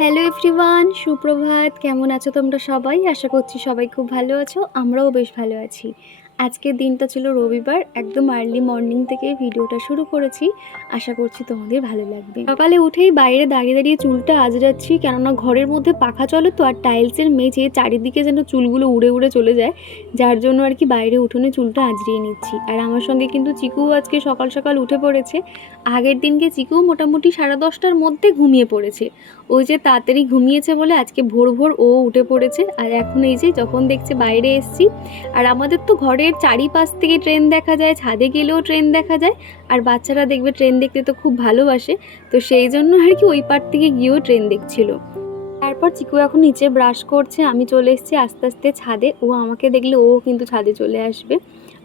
Hello everyone, সুপ্রভাত। কেমন আছো তোমরা সবাই? আশা করছি সবাই খুব ভালো আছো। আমরাও বেশ ভালো আছি। আজকের দিনটা ছিল রবিবার। একদম আর্লি মর্নিং থেকে ভিডিওটা শুরু করেছি। আশা করছি তোমাদের ভালো লাগবে। সকালে উঠেই বাইরে দাঁড়িয়ে দাঁড়িয়ে চুলটা আঁচড়াচ্ছি, কেননা ঘরের মধ্যে পাখা চলে তো, আর টাইলসের মেঝে চারিদিকে যেন চুলগুলো উড়ে উড়ে চলে যায়, যার জন্য আর কি বাইরে উঠোনে চুলটা আঁচড়িয়ে নিচ্ছি। আর আমার সঙ্গে কিন্তু চিকুও আজকে সকাল সকাল উঠে পড়েছে। আগের দিনকে চিকুও মোটামুটি 10:30টার মধ্যে ঘুমিয়ে পড়েছে। ওই যে তাড়াতাড়ি ঘুমিয়েছে বলে আজকে ভোর ভোর ও উঠে পড়েছে। আর এখন এই যে যখন দেখছে বাইরে এসছি, আর আমাদের তো ঘরের চারিপাশ থেকে ট্রেন দেখা যায়, ছাদে গেলেও ট্রেন দেখা যায়। আর বাচ্চারা দেখবে ট্রেন দেখতে তো খুব ভালোবাসে, তো সেই জন্য আর কি ওই পার থেকে গিয়েও ট্রেন দেখছিল। তারপর চিকু এখন নিচে ব্রাশ করছে, আমি চলে এসেছি আস্তে আস্তে ছাদে। ও আমাকে দেখলে ও কিন্তু ছাদে চলে আসবে।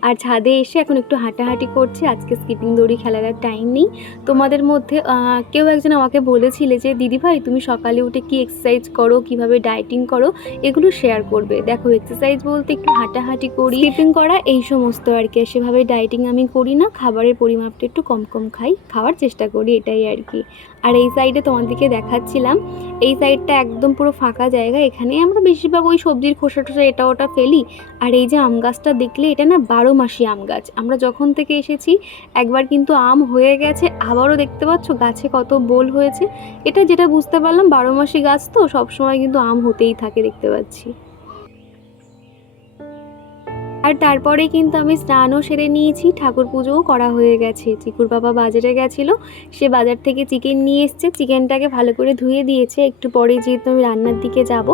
আর ছাদে এসে এখন একটু হাঁটাহাঁটি করছি। আজকে স্কিপিং দড়ি খেলার আর টাইম নেই। তোমাদের মধ্যে কেউ একজন আমাকে বলেছিলে যে দিদিভাই তুমি সকালে উঠে কি এক্সারসাইজ করো, কিভাবে ডায়েটিং করো, এগুলো শেয়ার করবে। দেখো, এক্সারসাইজ বলতে একটু হাঁটাহাঁটি করি, স্কিপিং করা, এই সমস্ত আর কি। সেভাবে ডায়েটিং আমি করি না, খাবারের পরিমাপটা একটু কম কম খাই, খাওয়ার চেষ্টা করি, এটাই আর কি। আর এই সাইডে তোমাদেরকে দেখাচ্ছিলাম, এই সাইডটা একদম পুরো ফাঁকা জায়গা। এখানে আমরা বেশিরভাগ ওই সবজির খোসা টোসা এটা ওটা ফেলি। আর এই যে আম গাছটা দেখলে, এটা না 12 মাসি আম গাছ। আমরা যখন থেকে এসেছি একবার কিন্তু আম হয়ে গেছে, আবারও দেখতে পাচ্ছ গাছে কত বোল হয়েছে। এটা যেটা বুঝতে পারলাম, 12 মাসি গাছ তো সবসময় কিন্তু আম হতেই থাকে, দেখতে পাচ্ছি। আর তারপরে কিন্তু আমি স্নানও সেরে নিয়েছি, ঠাকুর পুজোও করা হয়ে গেছে। চিকুর বাবা বাজারে গেছিলো, সে বাজার থেকে চিকেন নিয়ে এসছে। চিকেনটাকে ভালো করে ধুয়ে দিয়েছে। একটু পরে যেহেতু আমি রান্নার দিকে যাব,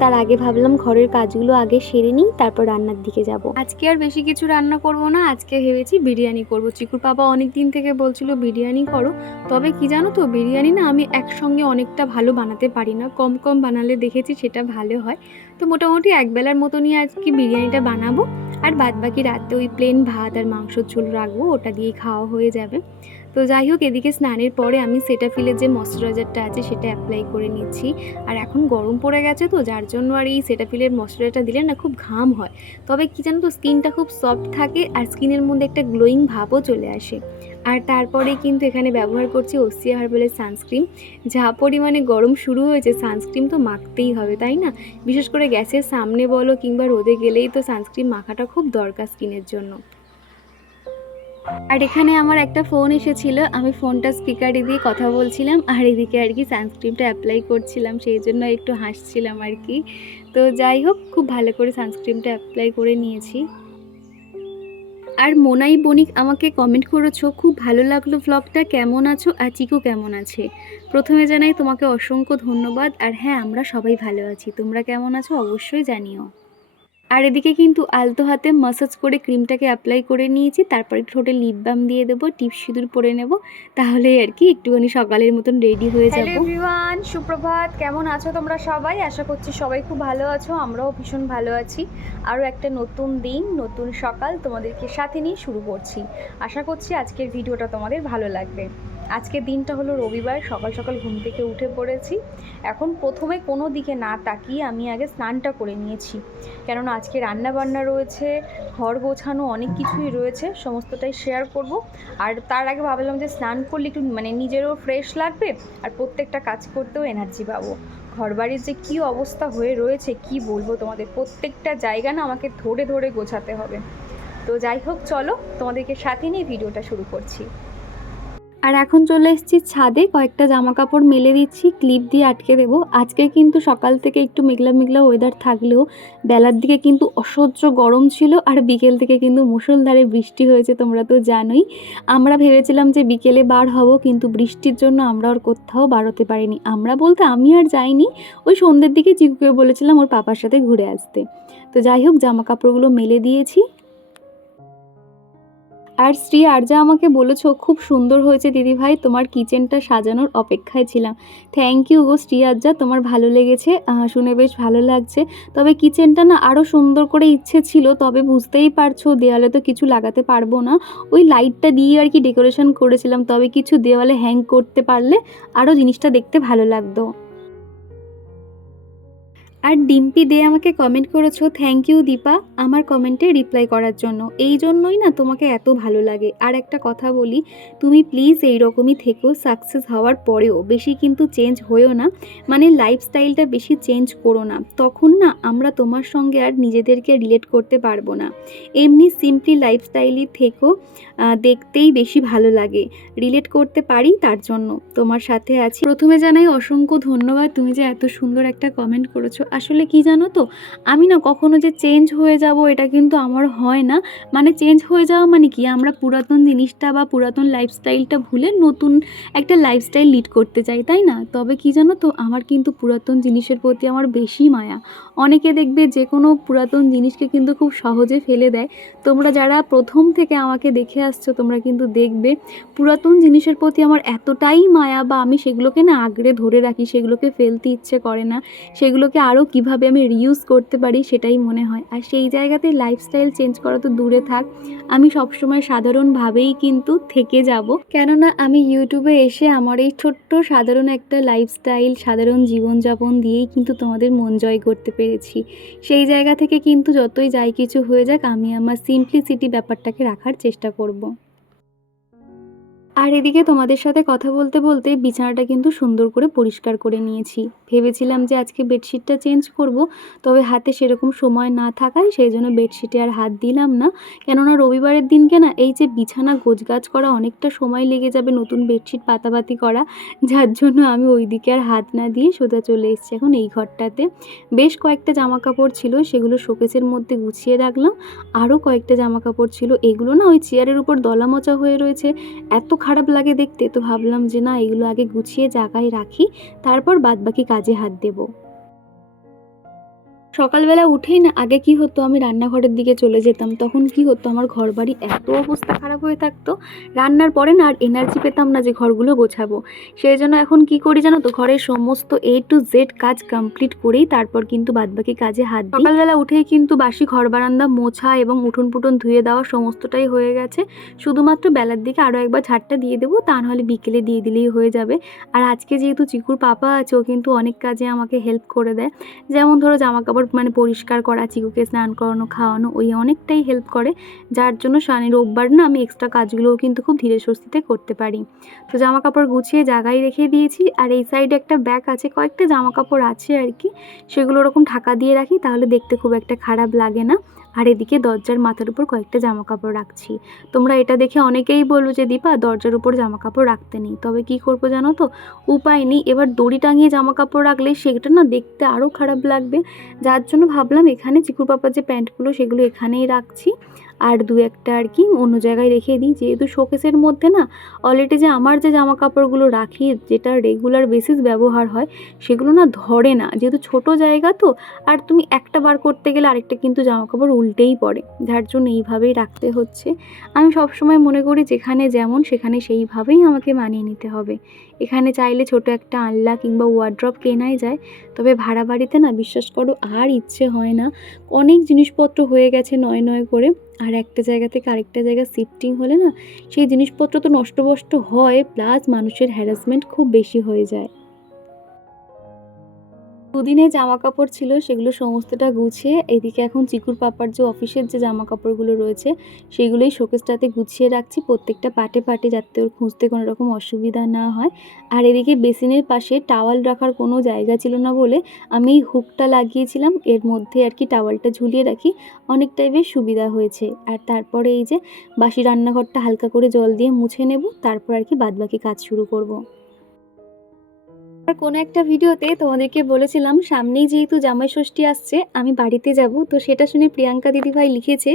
তার আগে ভাবলাম ঘরের কাজগুলো আগে সেরে নিই, তারপর রান্নার দিকে যাব। আজকে আর বেশি কিছু রান্না করব না, আজকে ভেবেছি বিরিয়ানি করব। চিকুর বাবা অনেক দিন থেকে বলছিল বিরিয়ানি করো, তবে কি জানো তো, বিরিয়ানি না আমি একসঙ্গে অনেকটা ভালো বানাতে পারি না, কম কম বানালে দেখেছি সেটা ভালো হয়। তো মোটামুটি একবেলার মতনই আজকে বিরিয়ানিটা বানাবো। আর বাদবাকি রাতে ওই প্লেন ভাত আর মাংসর ঝোল রাখবো, ওটা দিয়েই খাওয়া হয়ে যাবে। তো যাই হোক, এদিকে স্নানের পরে আমি সেটাফিলের যে ময়শ্চারাইজারটা আছে সেটা অ্যাপ্লাই করে নিচ্ছি। আর এখন গরম পড়ে গেছে তো, যার জন্য আর এই সেটাফিলের ময়শ্চারাইজারটা দিলে না খুব ঘাম হয়। তবে কি জানো তো, স্কিনটা খুব সফট থাকে আর স্কিনের মধ্যে একটা গ্লোয়িং ভাবও চলে আসে। আর তারপরে কিন্তু এখানে ব্যবহার করছি ওসিয়া হার্বালের সানস্ক্রিন। যা পরিমাণে গরম শুরু হয়েছে, সানস্ক্রিন তো মাখতেই হবে, তাই না? বিশেষ করে গ্যাসের সামনে বলো কিংবা রোদে গেলেই তো সানস্ক্রিন মাখাটা খুব দরকার স্কিনের জন্য। আর এখানে আমার একটা ফোন এসেছিল, আমি ফোনটা স্পিকারে দিয়ে কথা বলছিলাম, আর এদিকে আর কি সানস্ক্রিনটা অ্যাপ্লাই করছিলাম, সেই জন্য একটু হাসছিলাম আর কি। তো যাই হোক, খুব ভালো করে সানস্ক্রিনটা অ্যাপ্লাই করে নিয়েছি। আর মোনাই বণিক আমাকে কমেন্ট করেছো, খুব ভালো লাগলো ব্লগটা, কেমন আছো আর চিকু কেমন আছে। প্রথমে জানাই তোমাকে অসংখ্য ধন্যবাদ। আর হ্যাঁ, আমরা সবাই ভালো আছি, তোমরা কেমন আছো অবশ্যই জানিও। আর এদিকে কিন্তু আলতো হাতে মাসাজ করে ক্রিমটাকে অ্যাপ্লাই করে নিয়েছি, তারপরে ঠোঁটে লিপ বাম দিয়ে দেবো, টিপ সিঁদুর পরে নেব, তাহলেই আর কি একটুখানি সকালের মতন রেডি হয়ে যাব। হ্যালো এভরিওয়ান, সুপ্রভাত। কেমন আছো তোমরা সবাই? আশা করছি সবাই খুব ভালো আছো, আমরাও ভীষণ ভালো আছি। আরও একটা নতুন দিন, নতুন সকাল তোমাদেরকে সাথে নিয়ে শুরু করছি। আশা করছি আজকের ভিডিওটা তোমাদের ভালো লাগবে। আজকের দিনটা হলো রবিবার, সকাল সকাল ঘুম থেকে উঠে পড়েছি। এখন প্রথমে কোনো দিকে না তাকিয়ে আমি আগে স্নানটা করে নিয়েছি, কেননা আজকে রান্না বান্না রয়েছে, ঘর গোছানো, অনেক কিছুই রয়েছে, সমস্তটাই শেয়ার করব। আর তার আগে ভাবলাম যে স্নান করলে একটু নিজেরও ফ্রেশ লাগবে, আর প্রত্যেকটা কাজ করতেও এনার্জি পাবো। ঘরবাড়ির যে কী অবস্থা হয়ে রয়েছে কি বলবো তোমাদের, প্রত্যেকটা জায়গা না আমাকে ধরে ধরে গোছাতে হবে। তো যাই হোক, চলো তোমাদেরকে সাথে নিয়ে ভিডিওটা শুরু করছি। আর এখন চলে এসেছি ছাদে, কয়েকটা জামা কাপড় মেলে দিচ্ছি, ক্লিপ দিয়ে আটকে দেবো। আজকে কিন্তু সকাল থেকে একটু মেঘলা মেঘলা ওয়েদার থাকলেও বেলার দিকে কিন্তু অসহ্য গরম ছিল, আর বিকেল থেকে কিন্তু মুষলধারে বৃষ্টি হয়েছে, তোমরা তো জানোই। আমরা ভেবেছিলাম যে বিকেলে বার হব, কিন্তু বৃষ্টির জন্য আমরা আর কোথাও বার হতে পারিনি। আমরা বলতে আমি আর যাইনি, ওই সন্ধ্যের দিকে চিকুকে বলেছিলাম ওর পাপার সাথে ঘুরে আসতে। তো যাই হোক, জামা কাপড়গুলো মেলে দিয়েছি। আর শ্রী আর্যা আমাকে বলেছো, খুব সুন্দর হয়েছে দিদিভাই, তোমার কিচেনটা সাজানোর অপেক্ষায় ছিলাম। থ্যাংক ইউ গো শ্রী আর্যা, তোমার ভালো লেগেছে, শুনে বেশ ভালো লাগছে। তবে কিচেনটা না আরও সুন্দর করে ইচ্ছে ছিল, তবে বুঝতেই পারছো দেওয়ালে তো কিছু লাগাতে পারবো না, ওই লাইটটা দিয়ে আর কি ডেকোরেশন করেছিলাম। তবে কিছু দেওয়ালে হ্যাং করতে পারলে আরও জিনিসটা দেখতে ভালো লাগতো। আর ডিম্পি দে আমাকে কমেন্ট করেছো, থ্যাংক ইউ দীপা আমার কমেন্টে রিপ্লাই করার জন্য। এই জন্যই না তোমাকে এত ভালো লাগে। আর একটা কথা বলি, তুমি প্লিজ এইরকমই থেকো, সাকসেস হওয়ার পরেও বেশি কিন্তু চেঞ্জ হয়েও না, মানে লাইফস্টাইলটা বেশি চেঞ্জ করো না, তখন না আমরা তোমার সঙ্গে আর নিজেদেরকে রিলেট করতে পারবো না। এমনি সিম্পলি লাইফস্টাইলই থেকো, দেখতেই বেশি ভালো লাগে, রিলেট করতে পারি তার জন্য তোমার সাথে আছি। প্রথমে জানাই অসংখ্য ধন্যবাদ, তুমি যে এত সুন্দর একটা কমেন্ট করেছো। আসলে কি জানো তো, আমি না কখনো যে চেঞ্জ হয়ে যাব এটা কিন্তু আমার হয় না। মানে চেঞ্জ হয়ে যাওয়া মানে কি, আমরা পুরাতন জিনিসটা বা পুরাতন লাইফস্টাইলটা ভুলে নতুন একটা লাইফস্টাইল লিড করতে চাই, তাই না? তবে কি জানো তো, আমার কিন্তু পুরাতন জিনিসের প্রতি আমার বেশি মায়া। অনেকে দেখবে যে কোনো পুরাতন জিনিসকে কিন্তু খুব সহজে ফেলে দেয়। তোমরা যারা প্রথম থেকে আমাকে দেখে আসছো তোমরা কিন্তু দেখবে পুরাতন জিনিসের প্রতি আমার এতটাই মায়া, বা আমি সেগুলোকে না আঁকড়ে ধরে রাখি, সেগুলোকে ফেলতে ইচ্ছে করে না, সেগুলোকে আরও কিভাবে আমি রিউজ করতে পারি সেটাই মনে হয়। আর সেই জায়গাতে লাইফস্টাইল চেঞ্জ করা তো দূরে থাক, আমি সবসময় সাধারণভাবেই কিন্তু থেকে যাব। কেননা আমি ইউটিউবে এসে আমার এই ছোট্ট সাধারণ একটা লাইফস্টাইল, সাধারণ জীবনযাপন দিয়েই কিন্তু তোমাদের মন জয় করতে পেরেছি। সেই জায়গা থেকে কিন্তু যতই যাই কিছু হয়ে যাক, আমি আমার সিম্পলিসিটি ব্যাপারটাকে রাখার চেষ্টা করব। আর এদিকে তোমাদের সাথে কথা বলতে বলতে বিছানাটা কিন্তু সুন্দর করে পরিষ্কার করে নিয়েছি। ভেবেছিলাম যে আজকে বেডশিটটা চেঞ্জ করব, তবে হাতে সেরকম সময় না থাকায় সেই জন্য বেডশিটে আর হাত দিলাম না। কেননা রবিবারের দিনকে না এই যে বিছানা গোছগাছ করা অনেকটা সময় লেগে যাবে, নতুন বেডশিট পাতাপাতি করা, যার জন্য আমি ওই দিকে আর হাত না দিয়ে সোজা চলে এসেছি এখন এই ঘরটাতে। বেশ কয়েকটা জামা কাপড় ছিল, সেগুলো শোকেসের মধ্যে গুছিয়ে রাখলাম। আরও কয়েকটা জামা কাপড় ছিল, এগুলো না ওই চেয়ারের উপর দলা মোচা হয়ে রয়েছে, এত খারাপ লাগে দেখতে। তো ভাবলাম যে না, এগুলো আগে গুছিয়ে জায়গায় রাখি, তারপর বাদবাকি কাজে হাত দেব। সকালবেলা উঠেই না আগে কি হতো, আমি রান্নাঘরের দিকে চলে যেতাম। তখন কি হতো, আমার ঘর বাড়ি এত অবস্থা খারাপ হয়ে থাকতো, রান্নার পরে না আর এনার্জি পেতাম না যে ঘরগুলো গোছাবো। সেই জন্য এখন কি করি জানো তো, ঘরের সমস্ত A to Z কাজ কমপ্লিট করেই তারপর কিন্তু বাদবাকি কাজে হাত দিই। সকালবেলা উঠেই কিন্তু বাসি ঘর বারান্দা মোছা এবং উঠোন পুটন ধুয়ে দেওয়া সমস্তটাই হয়ে গেছে। শুধুমাত্র বেলার দিকে আরও একবার ঝাড়টা দিয়ে দেবো, তা নাহলে বিকেলে দিয়ে দিলেই হয়ে যাবে। আর আজকে যেহেতু চিকুর পাপা আছে, ও কিন্তু অনেক কাজে আমাকে হেল্প করে দেয়। যেমন ধরো জামা কাপড় মানে পরিষ্কার করা, চিকুকে স্নান করানো, খাওয়ানো, ওই অনেকটাই হেল্প করে, যার জন্য শনি রোববার না আমি এক্সট্রা কাজগুলোও কিন্তু খুব ধীরে সুস্থিতে করতে পারি। তো জামা কাপড় গুছিয়ে জায়গায় রেখে দিয়েছি। আর এই সাইডে একটা ব্যাগ আছে, কয়েকটা জামা কাপড় আছে আর কি, সেগুলো ওরকম ঢাকা দিয়ে রাখি, তাহলে দেখতে খুব একটা খারাপ লাগে না। আর এদিকে দরজার মাথার উপর কয়েকটা জামা কাপড় রাখছি। তোমরা এটা দেখে অনেকেই বলবো যে দীপা দরজার উপর জামা কাপড় রাখতে নেই, তবে কি করবো জানো তো, উপায় নেই। এবার দড়ি টাঙিয়ে জামা কাপড় রাখলে সেটা না দেখতে আরও খারাপ লাগবে, যার জন্য ভাবলাম এখানে চিকুর পাপার যে প্যান্টগুলো সেগুলো এখানেই রাখছি, আর দু একটা আর কি অন্য জায়গায় রেখে দিই। যেহেতু শোকেসের মধ্যে না অলরেডি যে আমার যে জামা কাপড়গুলো রাখি, যেটা রেগুলার বেসিস ব্যবহার হয়, সেগুলো না ধরে না, যেহেতু ছোট জায়গা তো, আর তুমি একটা বার করতে গেলে আরেকটা কিন্তু জামা কাপড় উল্টেই পড়ে, যার জন্য এইভাবেই রাখতে হচ্ছে। আমি সবসময় মনে করি যেখানে যেমন সেখানে সেইভাবেই আমাকে মানিয়ে নিতে হবে। এখানে চাইলে ছোট একটা আনলা কিংবা ওয়ার্ড্রপ কেনাই যায়, তবে ভাড়া বাড়িতে না বিশ্বাস করো আর ইচ্ছে হয় না, অনেক জিনিসপত্র হয়ে গেছে নয় নয় করে। আর একটা জায়গা থেকে আরেকটা জায়গা শিফটিং হলে না সেই জিনিসপত্র তো নষ্ট হয়, প্লাস মানুষের হ্যারাসমেন্ট খুব বেশি হয়ে যায়। দুদিনের জামা কাপড় ছিল, সেগুলো সমস্তটা গুছিয়ে এদিকে এখন চিকুর পাপার যে অফিসের যে জামা কাপড়গুলো রয়েছে সেগুলোই শোকেসটাতে গুছিয়ে রাখছি, প্রত্যেকটা পাটে পাটে, যাতে ওর খুঁজতে কোনো রকম অসুবিধা না হয়। আর এদিকে বেসিনের পাশে টাওয়াল রাখার কোনো জায়গা ছিল না বলে আমি এই হুকটা লাগিয়েছিলাম, এর মধ্যে আর কি টাওয়ালটা ঝুলিয়ে রাখি, অনেকটাই বেশ সুবিধা হয়েছে। আর তারপরে এই যে বাসি রান্নাঘরটা হালকা করে জল দিয়ে মুছে নেব, তারপর আর কি বাদবাকি কাজ শুরু করব। আর কোনো একটা ভিডিওতে তোমাদেরকে বলেছিলাম সামনেই যেহেতু জামাই ষষ্ঠী আসছে আমি বাড়িতে যাব, তো সেটা শুনে প্রিয়াঙ্কা দিদিভাই লিখেছে,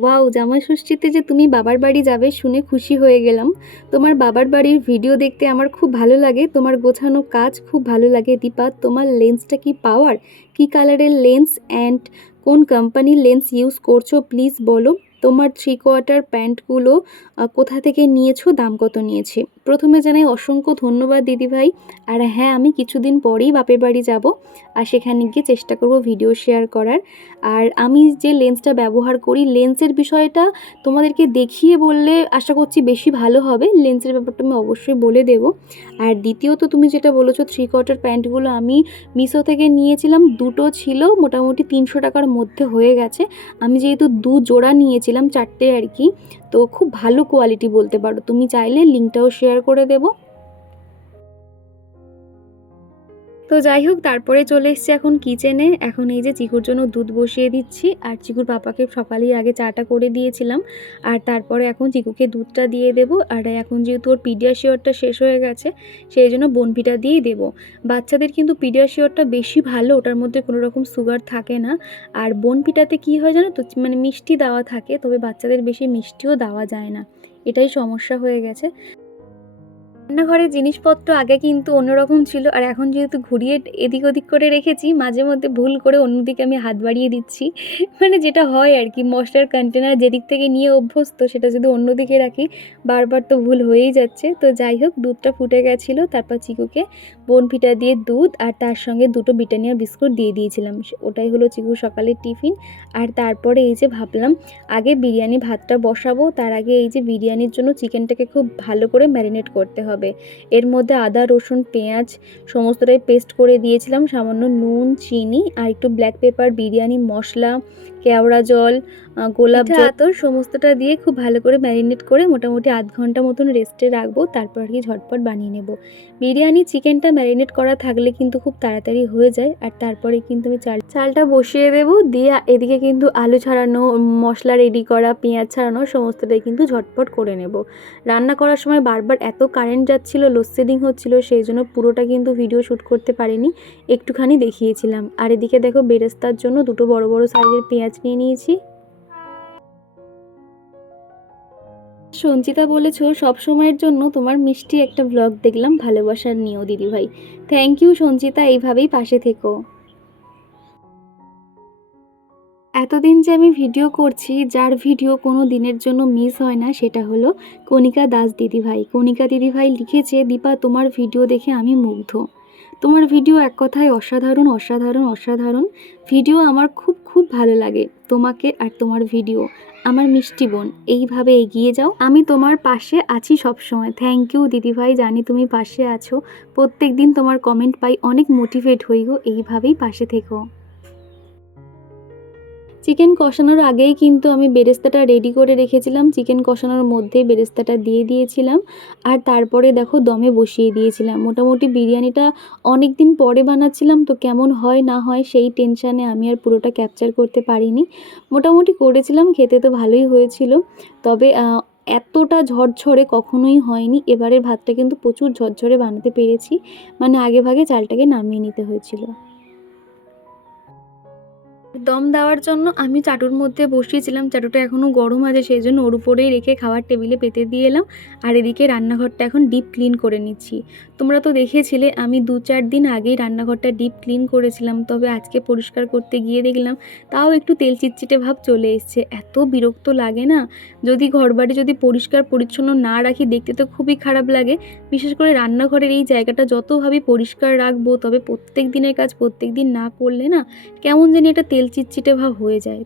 ওয়াও জামাই ষষ্ঠীতে যে তুমি বাবার বাড়ি যাবে শুনে খুশি হয়ে গেলাম। তোমার বাবার বাড়ির ভিডিও দেখতে আমার খুব ভালো লাগে, তোমার গোছানো কাজ খুব ভালো লাগে। দীপা তোমার লেন্সটা কি পাওয়ার, কি কালারের লেন্স অ্যান্ড কোন কোম্পানির লেন্স ইউজ করছো প্লিজ বলো। তোমার 3/4 প্যান্টগুলো কোথা থেকে নিয়েছো, দাম কত নিয়েছে। প্রথমে জানাই অসংখ্য ধন্যবাদ দিদিভাই। আর হ্যাঁ, আমি কিছুদিন পরেই বাপের বাড়ি যাব, আর সেখানে গিয়ে চেষ্টা করব ভিডিও শেয়ার করার। আর আমি যে লেন্সটা ব্যবহার করি, লেন্সের বিষয়টা তোমাদেরকে দেখিয়ে বললে আশা করছি বেশি ভালো হবে। লেন্সের ব্যাপারটা আমি অবশ্যই বলে দেব। আর দ্বিতীয়ত তুমি যেটা বলেছো 3/4 প্যান্টগুলো আমি মিশো থেকে নিয়েছিলাম, দুটো ছিল, মোটামুটি 300 টাকার মধ্যে হয়ে গেছে। আমি যেহেতু 2 জোড়া নিয়েছিলাম, 4টে আর কি, তো খুব ভালো কোয়ালিটি বলতে পারো। তুমি চাইলে লিঙ্কটাও শেয়ার করে দেবো। তো যাই হোক, তারপরে চলে এসেছি এখন কিচেনে। এখন এই যে চিকুর জন্য দুধ বসিয়ে দিচ্ছি, আর চিকুর পাপাকে সকালেই আগে চাটা করে দিয়েছিলাম, আর তারপরে এখন চিকুকে দুধটা দিয়ে দেব। আর এখন যেহেতু ওর পিডিয়াশিওরটা শেষ হয়ে গেছে, সেই জন্য বোনভিটা দিয়েই দেবো। বাচ্চাদের কিন্তু পিডিয়াশিওরটা বেশি ভালো, ওটার মধ্যে কোনো রকম সুগার থাকে না। আর বোনভিটাতে কী হয় জানো তো, মানে মিষ্টি দেওয়া থাকে, তবে বাচ্চাদের বেশি মিষ্টিও দেওয়া যায় না, এটাই সমস্যা হয়ে গেছে। রান্নাঘরের জিনিসপত্র আগে কিন্তু অন্যরকম ছিল, আর এখন যেহেতু ঘুরিয়ে এদিক ওদিক করে রেখেছি, মাঝে মধ্যে ভুল করে অন্যদিকে আমি হাত বাড়িয়ে দিচ্ছি। মানে যেটা হয় আর কি, মশলার কন্টেনার যেদিক থেকে নিয়ে অভ্যস্ত, সেটা যদি অন্যদিকে রাখি বারবার তো ভুল হয়েই যাচ্ছে। তো যাই হোক, দুধটা ফুটে গেছিলো, তারপর চিকুকে বোনভিটা দিয়ে দুধ আর তার সঙ্গে 2টো ব্রিটানিয়া বিস্কুট দিয়ে দিয়েছিলাম। ওটাই হলো চিকুর সকালের টিফিন। আর তারপরে এই যে ভাবলাম আগে বিরিয়ানি ভাতটা বসাবো, তার আগে এই যে বিরিয়ানির জন্য চিকেনটাকে খুব ভালো করে ম্যারিনেট করতে হবে। এর মধ্যে আদা, রসুন, পেঁয়াজ সমস্তটাই পেস্ট করে দিয়েছিলাম, সামান্য নুন, চিনি আর একটু ব্ল্যাক পেপার, বিরিয়ানি মশলা, কেওড়া জল, গোলাপ জল, আতর সমস্তটা দিয়ে খুব ভালো করে ম্যারিনেট করে মোটামুটি আধ ঘন্টা মতন রেস্টে রাখবো। তারপর আর কি ঝটপট বানিয়ে নেব। বিরিয়ানি চিকেনটা ম্যারিনেট করা থাকলে কিন্তু খুব তাড়াতাড়ি হয়ে যায়। আর তারপরে কিন্তু আমি চালটা বসিয়ে দেবো, দিয়ে এদিকে কিন্তু আলু ছাড়ানো, মশলা রেডি করা, পেঁয়াজ ছাড়ানো সমস্তটাই কিন্তু ঝটপট করে নেব। রান্না করার সময় বারবার এত কারেন্ট যাচ্ছিল, লোডশেডিং হচ্ছিল, সেই জন্য পুরোটা কিন্তু ভিডিও শ্যুট করতে পারিনি, একটুখানি দেখিয়েছিলাম। আর এদিকে দেখো বেরেস্তার জন্য 2টো বড় বড় সাইজের পেঁয়াজ নিয়ে নিয়েছি। সঞ্চিতা বলেছো সব সময়ের জন্য তোমার মিষ্টি একটা ব্লগ দেখলাম, ভালোবাসার নিও দিদিভাই। থ্যাংক ইউ সঞ্চিতা, এইভাবেই পাশে থেকো। এতদিন যে আমি ভিডিও করছি, যার ভিডিও কোনো দিনের জন্য মিস হয় না, সেটা হলো কণিকা দাস দিদিভাই। কণিকা দিদিভাই লিখেছে, দীপা তোমার ভিডিও দেখে আমি মুগ্ধ। তোমার ভিডিও এক কথায় অসাধারণ অসাধারণ অসাধারণ। ভিডিও আমার খুব খুব ভালো লাগে তোমাকে, আর তোমার ভিডিও। আমার মিষ্টি বোন, এইভাবে এগিয়ে যাও, আমি তোমার পাশে আছি সব সময়। থ্যাংক ইউ দিদিভাই, জানি তুমি পাশে আছো। প্রত্যেক দিন তোমার কমেন্ট পাই, অনেক মোটিভেট হই গো, এইভাবেই পাশে থেকো। চিকেন কষানোর আগেই কিন্তু আমি বেরেস্তাটা রেডি করে রেখেছিলাম, চিকেন কষানোর মধ্যেই বেরেস্তাটা দিয়ে দিয়েছিলাম। আর তারপরে দেখো দমে বসিয়ে দিয়েছিলাম। মোটামুটি বিরিয়ানিটা অনেক দিন পরে বানাচ্ছিলাম, তো কেমন হয় না হয় সেই টেনশানে আমি আর পুরোটা ক্যাপচার করতে পারিনি। মোটামুটি করেছিলাম, খেতে তো ভালোই হয়েছিল, তবে এতটা ঝরঝরে কখনোই হয়নি। এবারের ভাতটা কিন্তু প্রচুর ঝরঝরে বানাতে পেরেছি, মানে আগে ভাগে চালটাকে নামিয়ে নিতে হয়েছিল। দম দেওয়ার জন্য আমি চাটুর মধ্যে বসিয়েছিলাম, চাটুটা এখনও গরম আছে, সেই জন্য ওর উপরেই রেখে খাওয়ার টেবিলে পেতে দিয়ে এলাম। আর এদিকে রান্নাঘরটা এখন ডিপ ক্লিন করে নিচ্ছি। তোমরা তো দেখেছিলে আমি 2-4 দিন আগেই রান্নাঘরটা ডিপ ক্লিন করেছিলাম, তবে আজকে পরিষ্কার করতে গিয়ে দেখলাম তাও একটু তেল চিটচিটে ভাব চলে এসছে। এত বিরক্ত লাগে না, যদি ঘরবাড়ি যদি পরিষ্কার পরিচ্ছন্ন না রাখি, দেখতে তো খুবই খারাপ লাগে। বিশেষ করে রান্নাঘরের এই জায়গাটা যত ভাবি পরিষ্কার রাখবো, তবে প্রত্যেক দিনের কাজ প্রত্যেক দিন না করলে না কেমন জানি এটা তেল চিটচিটে ভাব হয়ে যায়।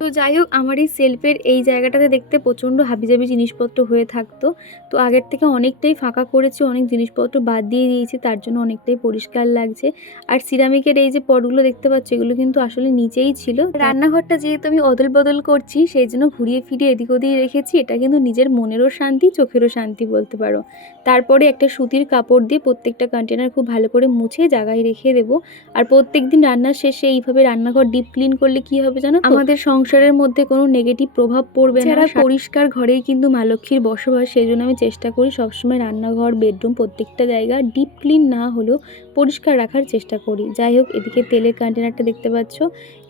তো যাই হোক, আমার এই সেলফের এই জায়গাটাতে দেখতে প্রচণ্ড হাবিজাবি জিনিসপত্র হয়ে থাকতো, তো আগের থেকে অনেকটাই ফাঁকা করেছি, অনেক জিনিসপত্র বাদ দিয়ে দিয়েছি, তার জন্য অনেকটাই পরিষ্কার লাগছে। আর সিরামিকের এই যে পটগুলো দেখতে পাচ্ছ, এগুলো কিন্তু আসলে নিচেই ছিল। রান্নাঘরটা যেহেতু আমি অদল বদল করছি, সেই জন্য ঘুরিয়ে ফিরিয়ে এদিক ওদিক রেখেছি। এটা কিন্তু নিজের মনেরও শান্তি, চোখেরও শান্তি বলতে পারো। তারপরে একটা সুতির কাপড় দিয়ে প্রত্যেকটা কন্টেনার খুব ভালো করে মুছে জায়গায় রেখে দেবো। আর প্রত্যেক দিন রান্নার শেষে এইভাবে রান্নাঘর ডিপ ক্লিন করলে কি হবে জানো তো, আমাদের সংসারের মধ্যে কোনো নেগেটিভ প্রভাব পড়বে না। পরিষ্কার ঘরেই কিন্তু মা লক্ষ্মীর বসবাস, সেই জন্য আমি চেষ্টা করি সবসময় রান্নাঘর, বেডরুম প্রত্যেকটা জায়গা ডিপ ক্লিন না হলেও পরিষ্কার রাখার চেষ্টা করি। যাই হোক, এদিকে তেলের কন্টেনারটা দেখতে পাচ্ছ,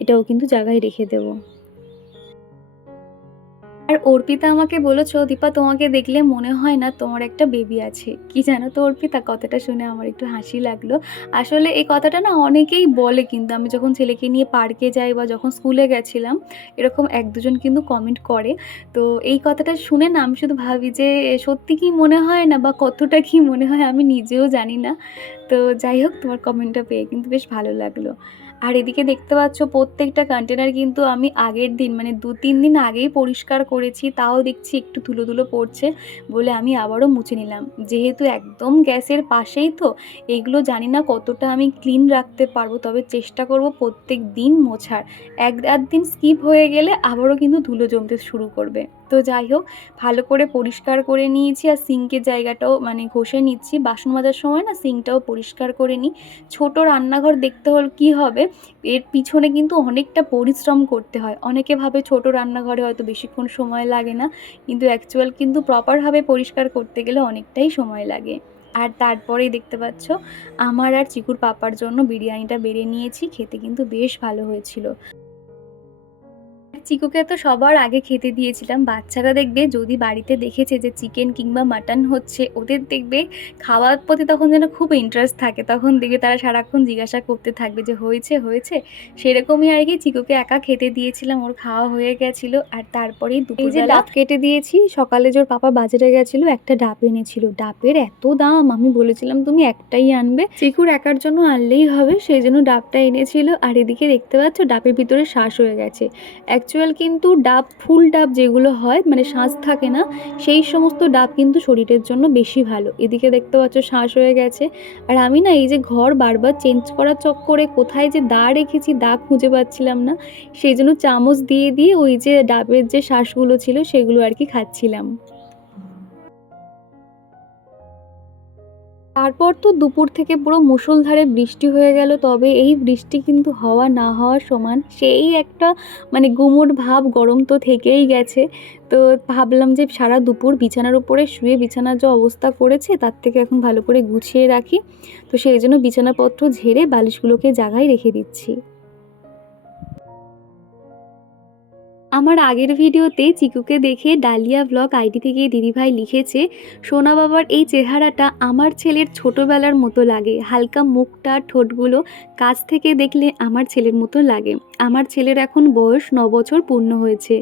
এটাও কিন্তু জায়গায় রেখে দেবো। আর অর্পিতা আমাকে বলেছ, দীপা তোমাকে দেখলে মনে হয় না তোমার একটা বেবি আছে। কি জানো তো অর্পিতা, কথাটা শুনে আমার একটু হাসি লাগলো। আসলে এই কথাটা না অনেকেই বলে, কিন্তু আমি যখন ছেলেকে নিয়ে পার্কে যাই বা যখন স্কুলে গেছিলাম, এরকম এক দুজন কিন্তু কমেন্ট করে। তো এই কথাটা শুনে না আমি শুধু ভাবি যে সত্যি কি মনে হয় না, বা কতটা কি মনে হয় আমি নিজেও জানি না। তো যাই হোক, তোমার কমেন্টটা পেয়ে কিন্তু বেশ ভালো লাগলো। আর এদিকে দেখতে পাচ্ছ প্রত্যেকটা কন্টেনার কিন্তু আমি আগের দিন মানে 2-3 দিন আগেই পরিষ্কার করেছি, তাও দেখছি একটু ধুলো ধুলো পড়ছে বলে আমি আবারও মুছে নিলাম। যেহেতু একদম গ্যাসের পাশেই, তো এগুলো জানি না কতটা আমি ক্লিন রাখতে পারবো, তবে চেষ্টা করব প্রত্যেক দিন মোছার। এক আধ দিন স্কিপ হয়ে গেলে আবারও কিন্তু ধুলো জমতে শুরু করবে। তো যাই হোক, ভালো করে পরিষ্কার করে নিয়েছি, আর সিঙ্কের জায়গাটাও মানে ঘষে নিচ্ছি। বাসন মাজার সময় না সিঙ্কটাও পরিষ্কার করে নিই। ছোট রান্নাঘর দেখতে হলে কী হবে, এর পিছনে কিন্তু অনেকটা পরিশ্রম করতে হয়। অনেকে ভাবে ছোট রান্নাঘরে হয়তো বেশিক্ষণ সময় লাগে না, কিন্তু অ্যাকচুয়াল কিন্তু প্রপারভাবে পরিষ্কার করতে গেলে অনেকটাই সময় লাগে। আর তারপরেই দেখতে পাচ্ছ আমার আর চিকুর পাপার জন্য বিরিয়ানিটা বেড়ে নিয়েছি, খেতে কিন্তু বেশ ভালো হয়েছিল। চিকুকে তো সবার আগে খেতে দিয়েছিলাম। বাচ্চারা দেখবে যদি বাড়িতে দেখেছে যে চিকেন কিংবা মাটন হচ্ছে, ওদের দেখবে খাওয়ার প্রতি তখন যেন খুব ইন্টারেস্ট থাকে, তখন দেখবে তারা সারাক্ষণ জিজ্ঞাসা করতে থাকবে যে হয়েছে হয়েছে। সেরকমই আর কি চিকুকে একা খেতে দিয়েছিলাম, ওর খাওয়া হয়ে গেছিলো। আর তারপরেই এই যে ডাব কেটে দিয়েছি, সকালে যে ওর পাপা বাজারে গেছিলো একটা ডাব এনেছিল, ডাবের এত দাম, আমি বলেছিলাম তুমি একটাই আনবে, চিকুর একার জন্য আনলেই হবে, সেই জন্য ডাবটা এনেছিল। আর এদিকে দেখতে পাচ্ছ ডাবের ভিতরে শ্বাস হয়ে গেছে। অ্যাকচুয়াল কিন্তু ডাব, ফুল ডাব যেগুলো হয় মানে শাঁস থাকে না, সেই সমস্ত ডাব কিন্তু শরীরের জন্য বেশি ভালো। এদিকে দেখতে পাচ্ছ শ্বাস হয়ে গেছে। আর আমি না এই যে ঘর বারবার চেঞ্জ করার চক্করে কোথায় যে দা রেখেছি দা খুঁজে পাচ্ছিলাম না, সেই জন্য চামচ দিয়ে দিয়ে ওই যে ডাবের যে শ্বাসগুলো ছিল সেগুলো আর কি খাচ্ছিলাম। তারপর তো দুপুর থেকে পুরো মুষলধারে বৃষ্টি হয়ে গেল, তবে এই বৃষ্টি কিন্তু হওয়া না হওয়ার সমান, সেই একটা মানে গুমোট ভাব, গরম তো থেকেই গেছে। তো ভাবলাম যে সারা দুপুর বিছানার উপরে শুয়ে বিছানার যে অবস্থা করেছে তার থেকে এখন ভালো করে গুছিয়ে রাখি। তো সেই জন্য বিছানাপত্র ঝেড়ে বালিশগুলোকে জায়গায় রেখে দিচ্ছি। আমার আগের ভিডিওতে চিকুকে দেখে ডালিয়া ব্লগ আইডি থেকে দিদিভাই লিখেছে, সোনা বাবার এই চেহারাটা আমার ছেলের ছোটোবেলার মতো লাগে, হালকা মুখটা, ঠোঁটগুলো কাছ থেকে দেখলে আমার ছেলের মতো লাগে। আমার ছেলের এখন বয়স 9 বছর পূর্ণ হয়েছে।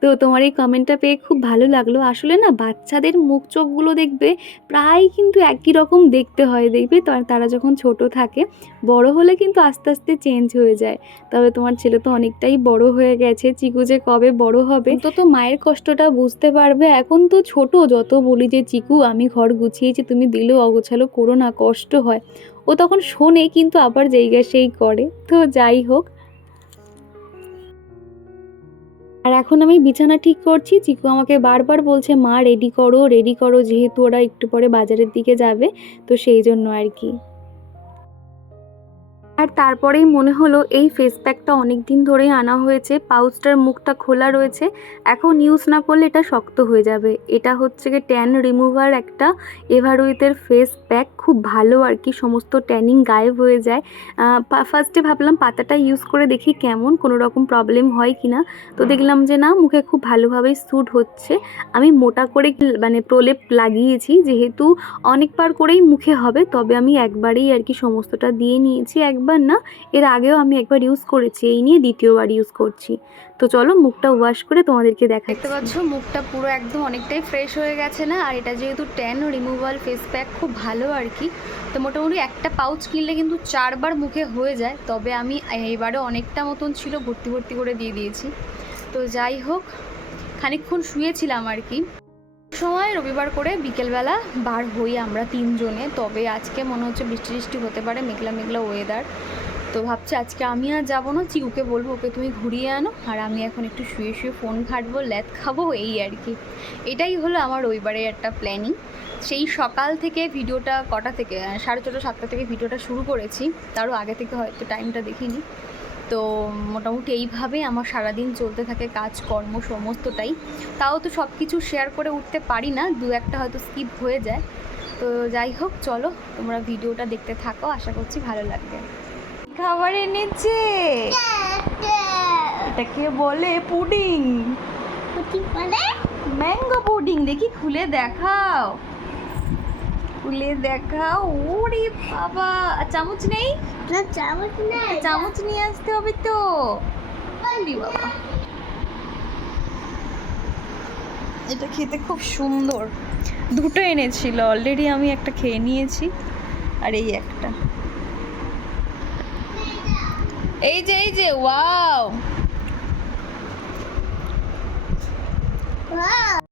তো তোমার এই কমেন্টটা পেয়ে খুব ভালো লাগলো। আসলে না বাচ্চাদের মুখ চোখগুলো দেখবে প্রায় কিন্তু একই রকম দেখতে হয়, দেখবে তারা যখন ছোট থাকে, বড় হলে কিন্তু আস্তে আস্তে চেঞ্জ হয়ে যায়। তবে তোমার ছেলে তো অনেকটাই বড় হয়ে গেছে, চিকু যে কবে বড় হবে তো মায়ের কষ্টটা বুঝতে পারবে। এখন তো ছোট, যত বলি যে চিকু আমি ঘর গুছিয়েছি তুমি দিলেও অগোছালো করো না, কষ্ট হয়, ও তখন শোনে কিন্তু আবার জায়গা সেই করে। তো যাই হোক, আর এখন আমি বিছানা ঠিক করছি। চিকু আমাকে বারবার বলছে মা রেডি করো রেডি করো, যেহেতু ওরা একটু পরে বাজারের দিকে যাবে, তো সেই জন্য আর কি। আর তারপরেই মনে হলো এই ফেস প্যাকটা অনেক দিন ধরেই আনা হয়েছে, পাউচটার মুখটা খোলা রয়েছে, এখন ইউজ না করলে এটা শক্ত হয়ে যাবে। এটা হচ্ছে গিয়ে ট্যান রিমুভার একটা এভারউইথের ফেস প্যাক, খুব ভালো আর কি, সমস্ত ট্যানিং গায়েব হয়ে যায়। ফার্স্টে ভাবলাম পাতাটা ইউজ করে দেখি কেমন, কোনো রকম প্রবলেম হয় কি না, তো দেখলাম যে না, মুখে খুব ভালোভাবেই স্যুট হচ্ছে। আমি মোটা করে মানে প্রলেপ লাগিয়েছি, যেহেতু অনেকবার করেই মুখে হবে, তবে আমি একবারেই আর কি সমস্তটা দিয়ে নিয়েছি। একবার না, এর আগেও আমি একবার ইউজ করেছি, এই নিয়ে দ্বিতীয়বার ইউজ করছি। তো চলো মুখটা ওয়াশ করে তোমাদেরকে দেখাচ্ছি। দেখতে পাচ্ছ মুখটা পুরো একদম অনেকটাই ফ্রেশ হয়ে গেছে না, আর এটা যেহেতু ট্যান রিমুভাল ফেস প্যাক খুব ভালো আর কি। তো মোটামুটি একটা পাউচ কিনলে কিন্তু 4বার মুখে হয়ে যায়, তবে আমি এবারে অনেকটা মতন ছিল, ভর্তি ভর্তি করে দিয়ে দিয়েছি। তো যাই হোক, খানিকক্ষণ শুয়েছিলাম আর কি। সময় রবিবার করে বিকেলবেলা বার হই আমরা 3 জনে, তবে আজকে মনে হচ্ছে বৃষ্টি বৃষ্টি হতে পারে, মেঘলা মেঘলা ওয়েদার। তো ভাবছি আজকে আমি আর যাবো না, চিকুকে বলবো ওকে তুমি ঘুরিয়ে আনো, আর আমি এখন একটু শুয়ে শুয়ে ফোন ঘাঁটবো, ল্যাদ খাবো, এই আর কি। এটাই হলো আমার রবিবারের একটা প্ল্যানিং। সেই সকাল থেকে ভিডিওটা কটা থেকে 6:30 7টা থেকে ভিডিওটা শুরু করেছি, তারও আগে থেকে হয়তো টাইমটা দেখিনি। তো মোটামুটি এইভাবে আমার সারাদিন চলতে থাকে, কাজকর্ম সমস্তটাই। তাও তো সব কিছু শেয়ার করে উঠতে পারি না, 2-1টা হয়তো স্কিপ হয়ে যায়। তো যাই হোক, চলো তোমরা ভিডিওটা দেখতে থাকো, আশা করছি ভালো লাগবে। খাবার এনেছে, এটাকে বলে পুডিং। ম্যাঙ্গো পুডিং দেখি, খুলে দেখাও, খুলে দেখাও। ওরে বাবা, আর চামচ নেই? চামচ নিয়ে আসতে হবে তো। ওরে বাবা, এটা খেতে খুব সুন্দর। দুটো এনেছিল, অলরেডি আমি একটা খেয়ে নিয়েছি, আর এই একটা। এই যে ওয়াও,